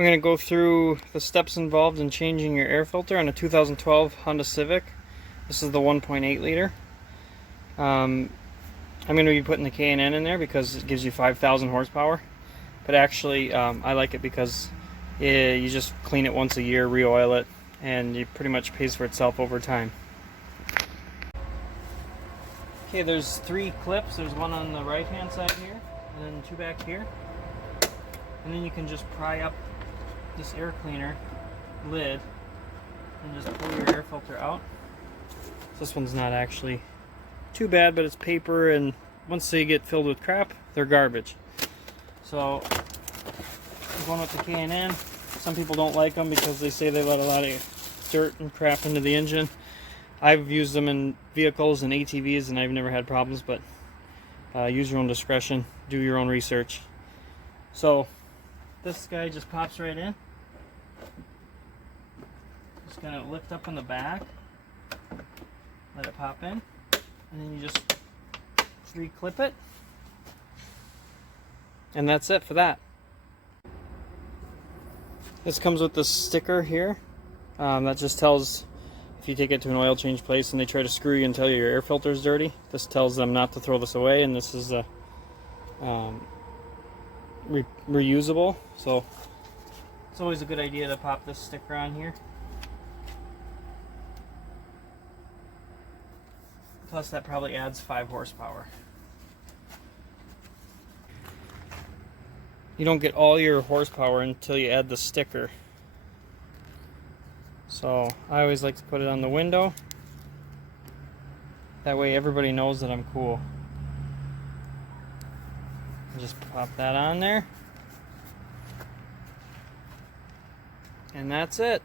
We're going to go through the steps involved in changing your air filter on a 2012 Honda Civic. This is the 1.8 liter. I'm going to be putting the K&N in there because it gives you 5,000 horsepower. But actually, I like it because you just clean it once a year, re-oil it, and it pretty much pays for itself over time. Okay, there's 3 clips. There's one on the right hand side here, and then 2 back here. And then you can just pry up this air cleaner lid and just pull your air filter out. This one's not actually too bad, but it's paper, and once they get filled with crap, they're garbage. So I'm going with the K&N. Some people don't like them because they say they let a lot of dirt and crap into the engine. I've used them in vehicles and ATVs and I've never had problems, but use your own discretion, do your own research. So this guy just pops right in. Just gonna lift up on the back, let it pop in, and then you just re-clip it, and that's it for that. This comes with this sticker here that just tells if you take it to an oil change place and they try to screw you and tell you your air filter is dirty, this tells them not to throw this away, and this is reusable, so it's always a good idea to pop this sticker on here. Plus that probably adds 5 horsepower. You don't get all your horsepower until you add the sticker. So I always like to put it on the window. That way everybody knows that I'm cool. Just pop that on there. And that's it.